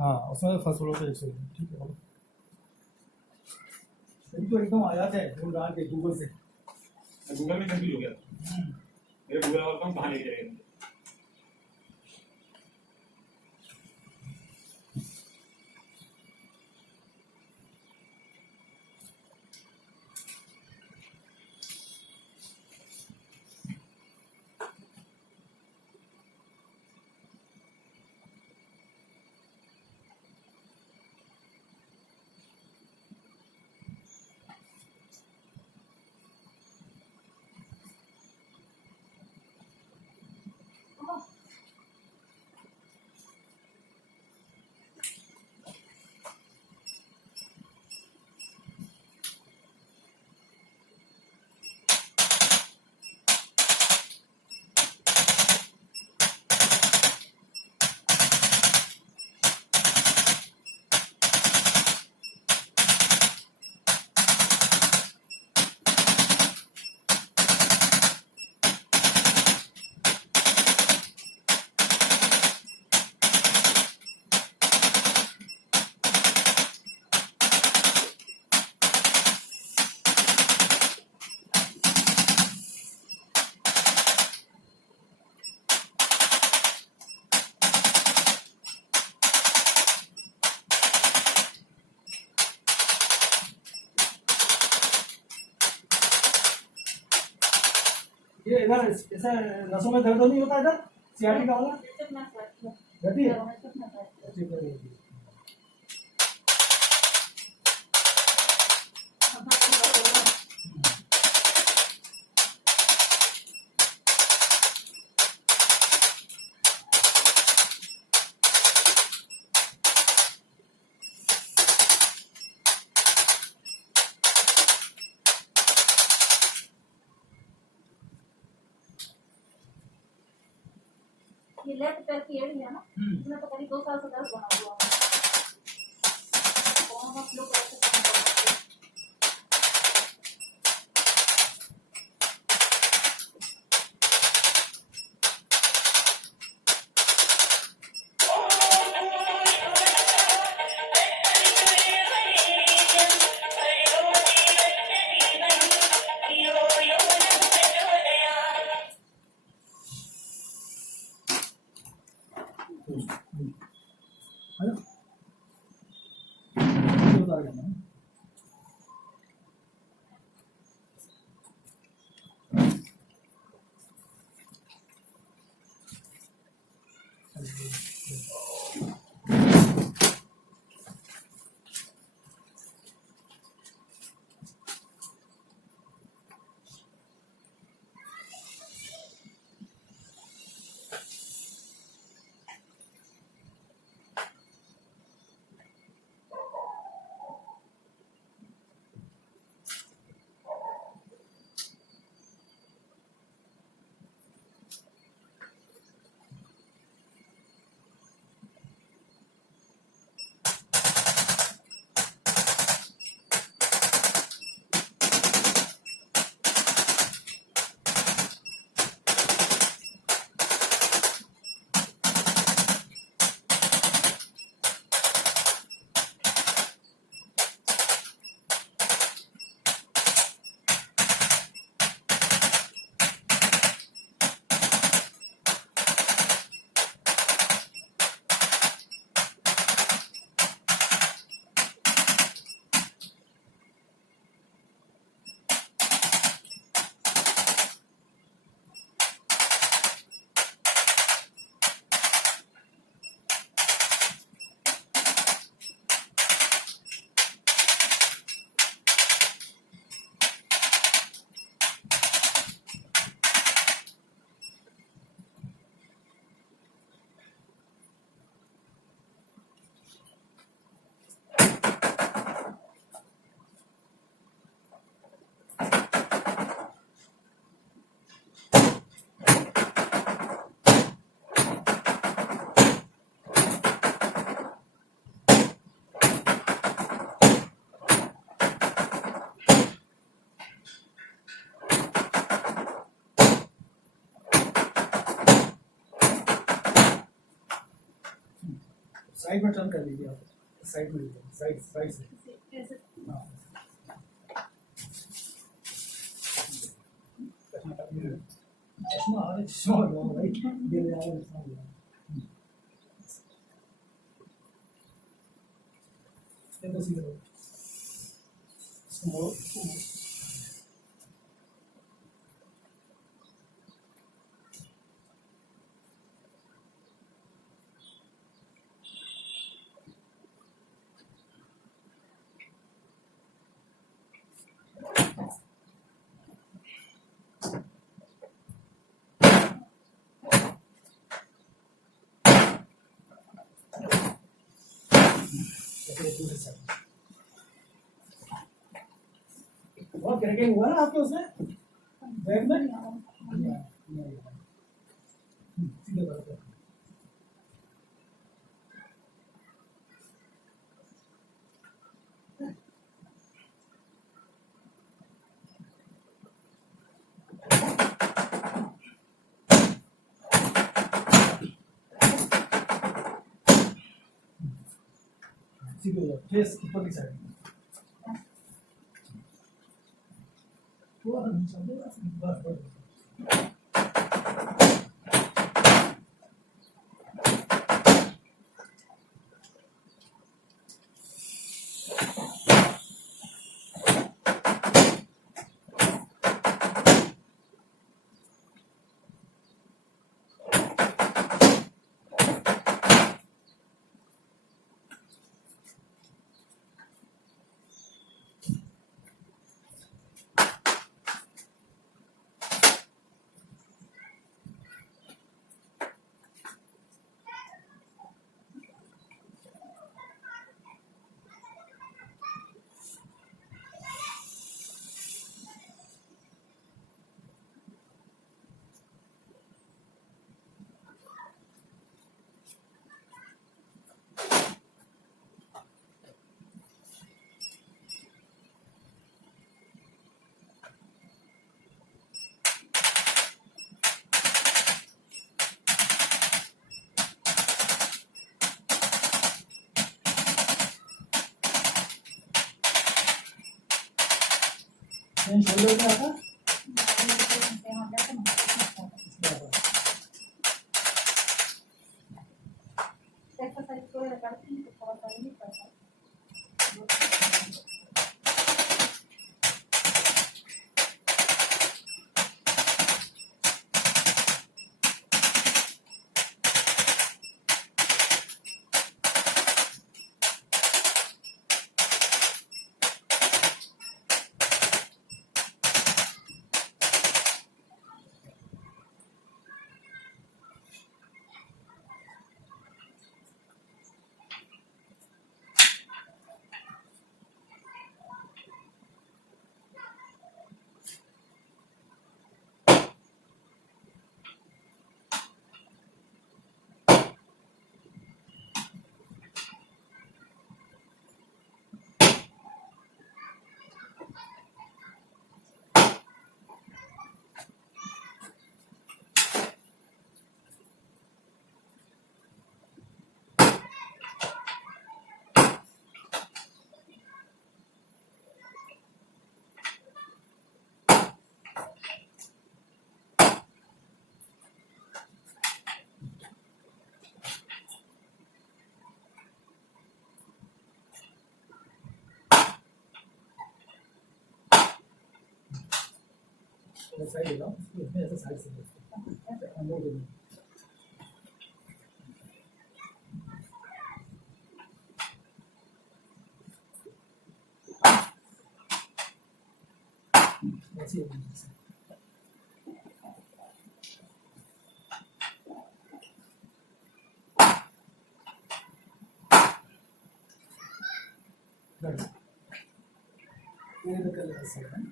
हाँ उसमें first floor पे 120, ठीक है बोलो। अभी तो एकदम आ जाते हैं ढूंढ डाल के गूगल से। गूगल में कंफ्यूज हो गया मेरे गूगल अकाउंट कहाँ लेके जाएगा। ये इधर ऐसा नसों में दर्द नहीं होता इधर सियाटिका वाला रहती है। ये लेफ्ट पैर की एड़ी है ना, इसमें तो करीब 2 साल से दर्द बना हुआ है। कौन आप लोग ऐसे काम करते हैं? साइड में टर्न कर लीजिए आप, साइड में लीजिए, साइड साइड से। कैसे हाँ चश्मा अरे चश्मा लगाओ भाई, गिर जाएगा चश्मा लगाओ। इसको सीधे करो, इसको मोड़ो, इसको मोड़ो। दूसरे साइड बहुत क्रैकिंग हुआ ना आपके उसमें बैग में? नहीं आया, नहीं आया। सीधे करो। सीधे जाओ, फेस ऊपर की साइड। थोड़ा सा नीचे दो, बस बस। शोल्डर में आता एक्सरसाइज को करती हूँ तो थोड़ा सा नहीं करता। साइड ले लो, इसमें ऐसे साइड से अंदर ले लो। ऐसे ही ये तो कर सकते हैं।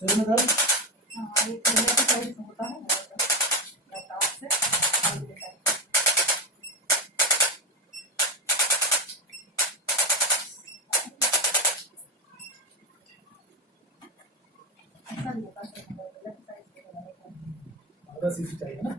सर में दर्द हाँ ये पहले की साइड से होता है लैपटॉप से और ये साइड ऐसा भी होता है लेफ्ट साइड से होता है आधा सीसी चाहिए ना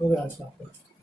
हो गया आज का आपका